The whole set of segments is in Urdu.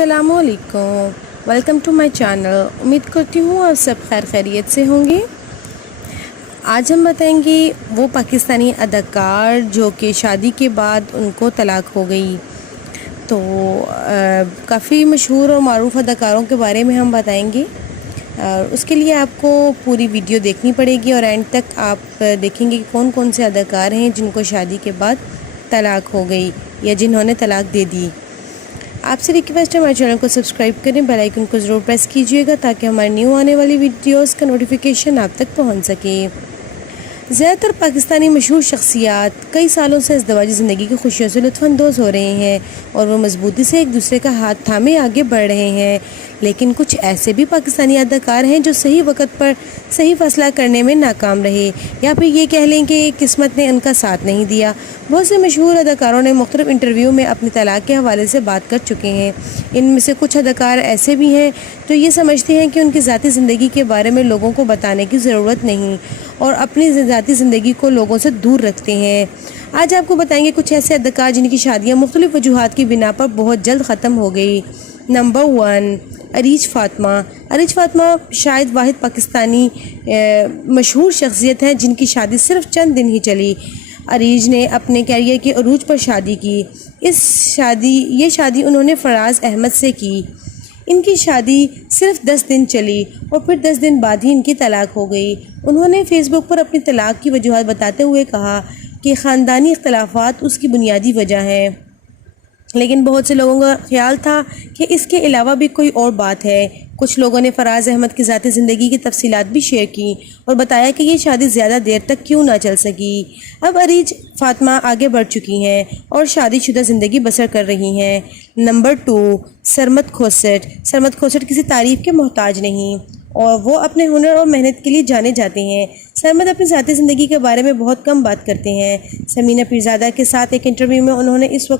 السلام علیکم، ویلکم ٹو مائی چینل۔ امید کرتی ہوں آپ سب خیر خیریت سے ہوں گے۔ آج ہم بتائیں گے وہ پاکستانی اداکار جو کہ شادی کے بعد ان کو طلاق ہو گئی۔ تو کافی مشہور اور معروف اداکاروں کے بارے میں ہم بتائیں گے، اس کے لیے آپ کو پوری ویڈیو دیکھنی پڑے گی اور اینڈ تک آپ دیکھیں گے کہ کون کون سے اداکار ہیں جن کو شادی کے بعد طلاق ہو گئی یا جنہوں نے طلاق دے دی۔ آپ سے ریکویسٹ ہے ہمارے چینل کو سبسکرائب کریں، بیل آئیکن کو ضرور پریس کیجیے گا تاکہ ہماری نیو آنے والی ویڈیوز کا نوٹیفیکیشن آپ تک پہنچ سکے۔ زیادہ تر پاکستانی مشہور شخصیات کئی سالوں سے ازدواجی زندگی کی خوشیوں سے لطف اندوز ہو رہے ہیں اور وہ مضبوطی سے ایک دوسرے کا ہاتھ تھامے آگے بڑھ رہے ہیں، لیکن کچھ ایسے بھی پاکستانی اداکار ہیں جو صحیح وقت پر صحیح فیصلہ کرنے میں ناکام رہے، یا پھر یہ کہہ لیں کہ قسمت نے ان کا ساتھ نہیں دیا۔ بہت سے مشہور اداکاروں نے مختلف انٹرویو میں اپنی طلاق کے حوالے سے بات کر چکے ہیں۔ ان میں سے کچھ اداکار ایسے بھی ہیں جو یہ سمجھتے ہیں کہ ان کی ذاتی زندگی کے بارے میں لوگوں کو بتانے کی ضرورت نہیں اور اپنی ذاتی زندگی کو لوگوں سے دور رکھتے ہیں۔ آج آپ کو بتائیں گے کچھ ایسے اداکار جن کی شادیاں مختلف وجوہات کی بنا پر بہت جلد ختم ہو گئی۔ نمبر 1، عریج فاطمہ۔ عریج فاطمہ شاید واحد پاکستانی مشہور شخصیت ہیں جن کی شادی صرف چند دن ہی چلی۔ عریج نے اپنے کیریئر کے عروج پر شادی کی۔ یہ شادی انہوں نے فراز احمد سے کی۔ ان کی شادی صرف 10 دن چلی اور پھر 10 دن بعد ہی ان کی طلاق ہو گئی۔ انہوں نے فیس بک پر اپنی طلاق کی وجوہات بتاتے ہوئے کہا کہ خاندانی اختلافات اس کی بنیادی وجہ ہیں، لیکن بہت سے لوگوں کا خیال تھا کہ اس کے علاوہ بھی کوئی اور بات ہے۔ کچھ لوگوں نے فراز احمد کی ذاتی زندگی کی تفصیلات بھی شیئر کی اور بتایا کہ یہ شادی زیادہ دیر تک کیوں نہ چل سکی۔ اب عریج فاطمہ آگے بڑھ چکی ہیں اور شادی شدہ زندگی بسر کر رہی ہیں۔ نمبر 2، سرمد کھوسٹ۔ سرمد کھوسٹ کسی تعریف کے محتاج نہیں اور وہ اپنے ہنر اور محنت کے لیے جانے جاتے ہیں۔ سرمد اپنی ذاتی زندگی کے بارے میں بہت کم بات کرتے ہیں۔ سمینہ پیرزادہ کے ساتھ ایک انٹرویو میں انہوں نے اس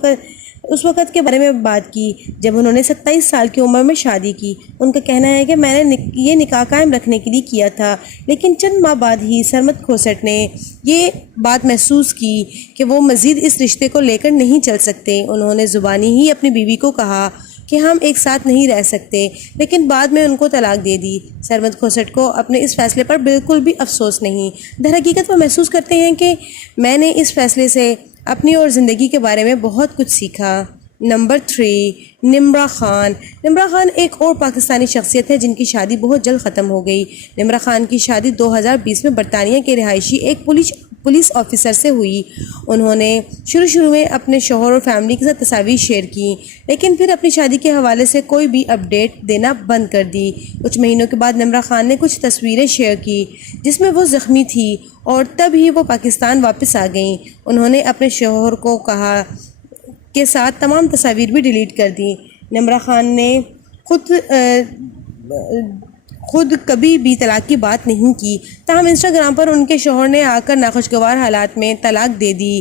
وقت کے بارے میں بات کی جب انہوں نے 27 سال کی عمر میں شادی کی۔ ان کا کہنا ہے کہ میں نے یہ نکاح قائم رکھنے کے لیے کیا تھا، لیکن چند ماہ بعد ہی سرمد کھوسٹ نے یہ بات محسوس کی کہ وہ مزید اس رشتے کو لے کر نہیں چل سکتے۔ انہوں نے زبانی ہی اپنی بیوی کو کہا کہ ہم ایک ساتھ نہیں رہ سکتے، لیکن بعد میں ان کو طلاق دے دی۔ سرمد کھوسٹ کو اپنے اس فیصلے پر بالکل بھی افسوس نہیں۔ در حقیقت وہ محسوس کرتے ہیں کہ میں نے اس فیصلے سے اپنی اور زندگی کے بارے میں بہت کچھ سیکھا۔ نمبر 3، نمرہ خان۔ نمرہ خان ایک اور پاکستانی شخصیت ہے جن کی شادی بہت جلد ختم ہو گئی۔ نمرہ خان کی شادی 2020 میں برطانیہ کے رہائشی ایک پولیس آفیسر سے ہوئی۔ انہوں نے شروع میں اپنے شوہر اور فیملی کے ساتھ تصاویر شیئر کی، لیکن پھر اپنی شادی کے حوالے سے کوئی بھی اپڈیٹ دینا بند کر دی۔ کچھ مہینوں کے بعد نمرہ خان نے کچھ تصویریں شیئر کی جس میں وہ زخمی تھی اور تب ہی وہ پاکستان واپس آ گئیں۔ انہوں نے اپنے شوہر کو کہا کے ساتھ تمام تصاویر بھی ڈیلیٹ کر دیں۔ نمرہ خان نے خود کبھی بھی طلاق کی بات نہیں کی، تاہم انسٹاگرام پر ان کے شوہر نے آ کر ناخوشگوار حالات میں طلاق دے دی،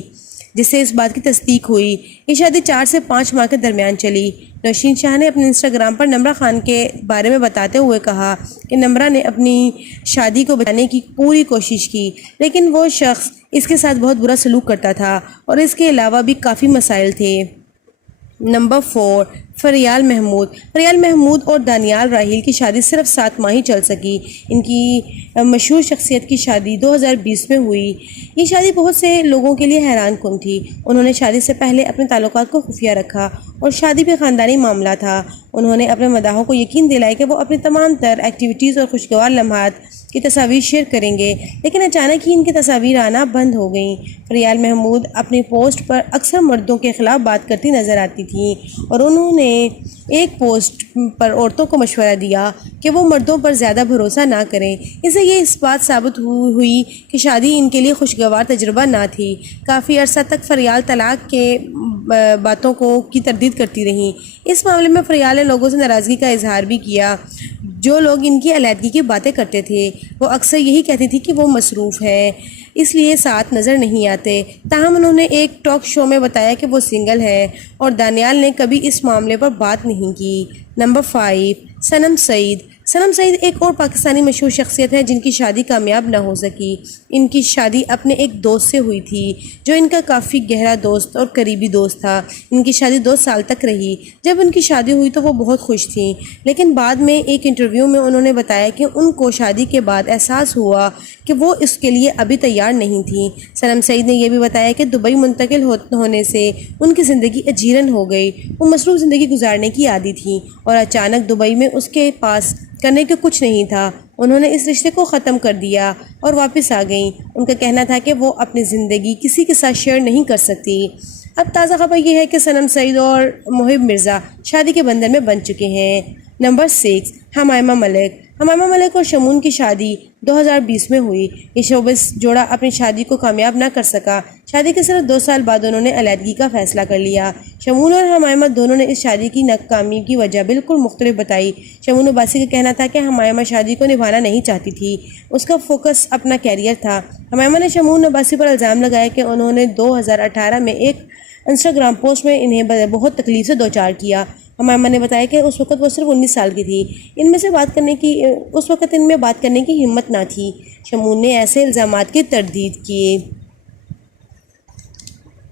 جس سے اس بات کی تصدیق ہوئی۔ یہ شادی 4 سے 5 ماہ کے درمیان چلی۔ نوشین شاہ نے اپنے انسٹاگرام پر نمرہ خان کے بارے میں بتاتے ہوئے کہا کہ نمرہ نے اپنی شادی کو بچانے کی پوری کوشش کی، لیکن وہ شخص اس کے ساتھ بہت برا سلوک کرتا تھا اور اس کے علاوہ بھی کافی مسائل تھے۔ نمبر 4، فریال محمود۔ فریال محمود اور دانیال راحیل کی شادی صرف 7 ماہ ہی چل سکی۔ ان کی مشہور شخصیت کی شادی 2020 میں ہوئی۔ یہ شادی بہت سے لوگوں کے لیے حیران کن تھی۔ انہوں نے شادی سے پہلے اپنے تعلقات کو خفیہ رکھا اور شادی بھی خاندانی معاملہ تھا۔ انہوں نے اپنے مداحوں کو یقین دلایا کہ وہ اپنی تمام تر ایکٹیویٹیز اور خوشگوار لمحات کی تصاویر شیئر کریں گے، لیکن اچانک ہی ان کی تصاویر آنا بند ہو گئیں۔ فریال محمود اپنی پوسٹ پر اکثر مردوں کے خلاف بات کرتی نظر آتی تھیں اور انہوں نے ایک پوسٹ پر عورتوں کو مشورہ دیا کہ وہ مردوں پر زیادہ بھروسہ نہ کریں۔ اس سے یہ اس بات ثابت ہوئی کہ شادی ان کے لیے خوشگوار تجربہ نہ تھی۔ کافی عرصہ تک فریال طلاق کے باتوں کی تردید کرتی رہیں۔ اس معاملے میں فریال نے لوگوں سے ناراضگی کا اظہار بھی کیا جو لوگ ان کی علیحدگی کی باتیں کرتے تھے۔ وہ اکثر یہی کہتی تھی کہ وہ مصروف ہے، اس لیے ساتھ نظر نہیں آتے۔ تاہم انہوں نے ایک ٹاک شو میں بتایا کہ وہ سنگل ہے اور دانیال نے کبھی اس معاملے پر بات نہیں کی۔ نمبر 5، صنم سعید۔ سنم سعید ایک اور پاکستانی مشہور شخصیت ہے جن کی شادی کامیاب نہ ہو سکی۔ ان کی شادی اپنے ایک دوست سے ہوئی تھی جو ان کا کافی گہرا دوست اور قریبی دوست تھا۔ ان کی شادی 2 سال تک رہی۔ جب ان کی شادی ہوئی تو وہ بہت خوش تھیں، لیکن بعد میں ایک انٹرویو میں انہوں نے بتایا کہ ان کو شادی کے بعد احساس ہوا کہ وہ اس کے لیے ابھی تیار نہیں تھیں۔ سنم سعید نے یہ بھی بتایا کہ دبئی منتقل ہونے سے ان کی زندگی اجیرن ہو گئی۔ وہ مصروف زندگی گزارنے کی عادی تھیں اور اچانک دبئی میں اس کے پاس کرنے کے کچھ نہیں تھا۔ انہوں نے اس رشتے کو ختم کر دیا اور واپس آ گئیں۔ ان کا کہنا تھا کہ وہ اپنی زندگی کسی کے ساتھ شیئر نہیں کر سکتی۔ اب تازہ خبر یہ ہے کہ سنم سعید اور محب مرزا شادی کے بندھن میں بن چکے ہیں۔ نمبر 6، حمائمہ ملک۔ حمائمہ ملک اور شمون کی شادی 2020 میں ہوئی۔ یہ شوبز جوڑا اپنی شادی کو کامیاب نہ کر سکا۔ شادی کے صرف 2 سال بعد انہوں نے علیحدگی کا فیصلہ کر لیا۔ شمون اور حمائمہ دونوں نے اس شادی کی ناکامی کی وجہ بالکل مختلف بتائی۔ شمون عباسی کا کہنا تھا کہ حمائمہ شادی کو نبھانا نہیں چاہتی تھی، اس کا فوکس اپنا کیریئر تھا۔ حمائمہ نے شمون عباسی پر الزام لگایا کہ انہوں نے 2018 میں ایک انسٹاگرام پوسٹ میں انہیں بہت تکلیف سے دوچار کیا۔ حمائمہ نے بتایا کہ اس وقت وہ صرف 19 سال کی تھی، اس وقت ان میں بات کرنے کی ہمت نہ تھی۔ شمون نے ایسے الزامات کی تردید کی۔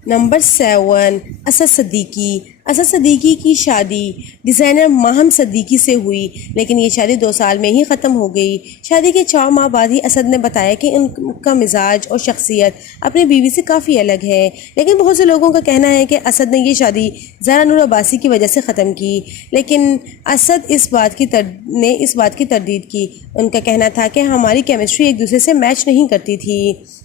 نمبر 7، اسد صدیقی۔ اسد صدیقی کی شادی ڈیزائنر ماہم صدیقی سے ہوئی، لیکن یہ شادی 2 سال میں ہی ختم ہو گئی۔ شادی کے 4 ماہ بعد ہی اسد نے بتایا کہ ان کا مزاج اور شخصیت اپنی بیوی سے کافی الگ ہے، لیکن بہت سے لوگوں کا کہنا ہے کہ اسد نے یہ شادی زہرا نور عباسی کی وجہ سے ختم کی، لیکن اسد اس بات کی تردید کی۔ ان کا کہنا تھا کہ ہماری کیمسٹری ایک دوسرے سے میچ نہیں کرتی تھی۔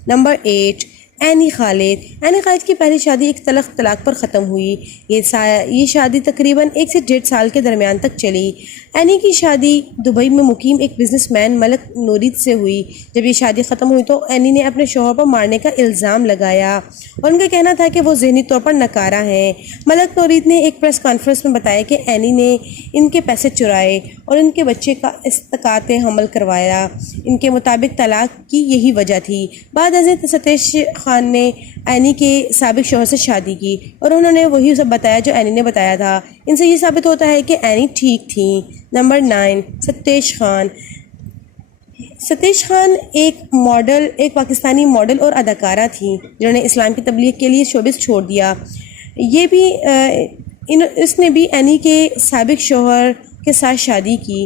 نمبر 8، عینی خالد۔ عینی خالد کی پہلی شادی ایک طلاق پر ختم ہوئی۔ یہ شادی تقریباً 1 سے 1.5 سال کے درمیان تک چلی۔ عینی کی شادی دبئی میں مقیم ایک بزنس مین ملک نورید سے ہوئی۔ جب یہ شادی ختم ہوئی تو عینی نے اپنے شوہر پر مارنے کا الزام لگایا اور ان کا کہنا تھا کہ وہ ذہنی طور پر ناکارہ ہیں۔ ملک نورید نے ایک پریس کانفرنس میں بتایا کہ عینی نے ان کے پیسے چرائے اور ان کے بچے کا اسقاط حمل کروایا۔ ان کے مطابق طلاق کی یہی وجہ تھی۔ بعد ازاں ستیش خان نے عینی کے سابق شوہر سے شادی کی اور انہوں نے وہی سب بتایا جو عینی نے بتایا تھا۔ ان سے یہ ثابت ہوتا ہے کہ عینی ٹھیک تھیں۔ نمبر 9، ستیش خان۔ ستیش خان ایک پاکستانی ماڈل اور اداکارہ تھیں جنہوں نے اسلام کی تبلیغ کے لیے شوبز چھوڑ دیا۔ اس نے بھی عینی کے سابق شوہر کے ساتھ شادی کی۔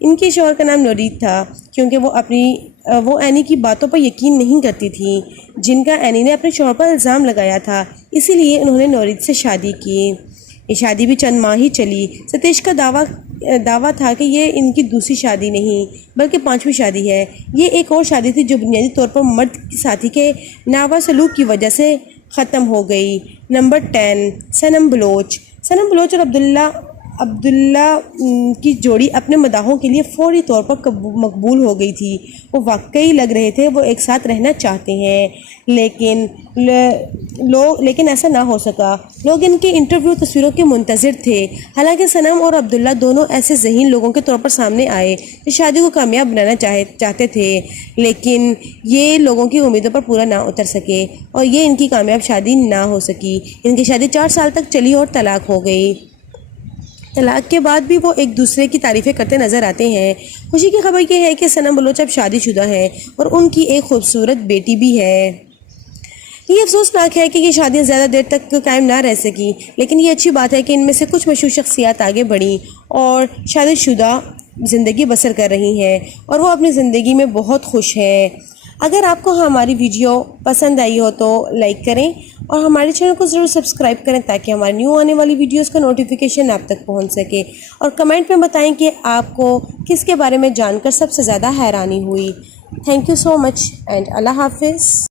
ان کے شوہر کا نام نورید تھا کیونکہ وہ عینی کی باتوں پر یقین نہیں کرتی تھیں جن کا عینی نے اپنے شوہر پر الزام لگایا تھا، اسی لیے انہوں نے نورید سے شادی کی۔ یہ شادی بھی چند ماہ ہی چلی۔ ستیش کا دعویٰ تھا کہ یہ ان کی دوسری شادی نہیں بلکہ 5ویں شادی ہے۔ یہ ایک اور شادی تھی جو بنیادی طور پر مرد ساتھی کے ناوا سلوک کی وجہ سے ختم ہو گئی۔ نمبر 10، سنم بلوچ۔ سنم بلوچ اور عبداللہ کی جوڑی اپنے مداحوں کے لیے فوری طور پر مقبول ہو گئی تھی۔ وہ واقعی لگ رہے تھے وہ ایک ساتھ رہنا چاہتے ہیں، لیکن ایسا نہ ہو سکا۔ لوگ ان کے انٹرویو تصویروں کے منتظر تھے۔ حالانکہ سنم اور عبداللہ دونوں ایسے ذہین لوگوں کے طور پر سامنے آئے جو شادی کو کامیاب بنانا چاہتے تھے، لیکن یہ لوگوں کی امیدوں پر پورا نہ اتر سکے اور یہ ان کی کامیاب شادی نہ ہو سکی۔ ان کی شادی 4 سال تک چلی اور طلاق ہو گئی۔ طلاق کے بعد بھی وہ ایک دوسرے کی تعریفیں کرتے نظر آتے ہیں۔ خوشی کی خبر یہ ہے کہ سنم بلوچ اب شادی شدہ ہیں اور ان کی ایک خوبصورت بیٹی بھی ہے۔ یہ افسوسناک ہے کہ یہ شادیاں زیادہ دیر تک قائم نہ رہ سکیں، لیکن یہ اچھی بات ہے کہ ان میں سے کچھ مشہور شخصیات آگے بڑھیں اور شادی شدہ زندگی بسر کر رہی ہیں اور وہ اپنی زندگی میں بہت خوش ہیں۔ اگر آپ کو ہماری ویڈیو پسند آئی ہو تو لائک کریں اور ہمارے چینل کو ضرور سبسکرائب کریں تاکہ ہماری نیو آنے والی ویڈیوز کا نوٹیفیکیشن آپ تک پہنچ سکے، اور کمنٹ میں بتائیں کہ آپ کو کس کے بارے میں جان کر سب سے زیادہ حیرانی ہوئی۔ Thank you so much and اللہ حافظ۔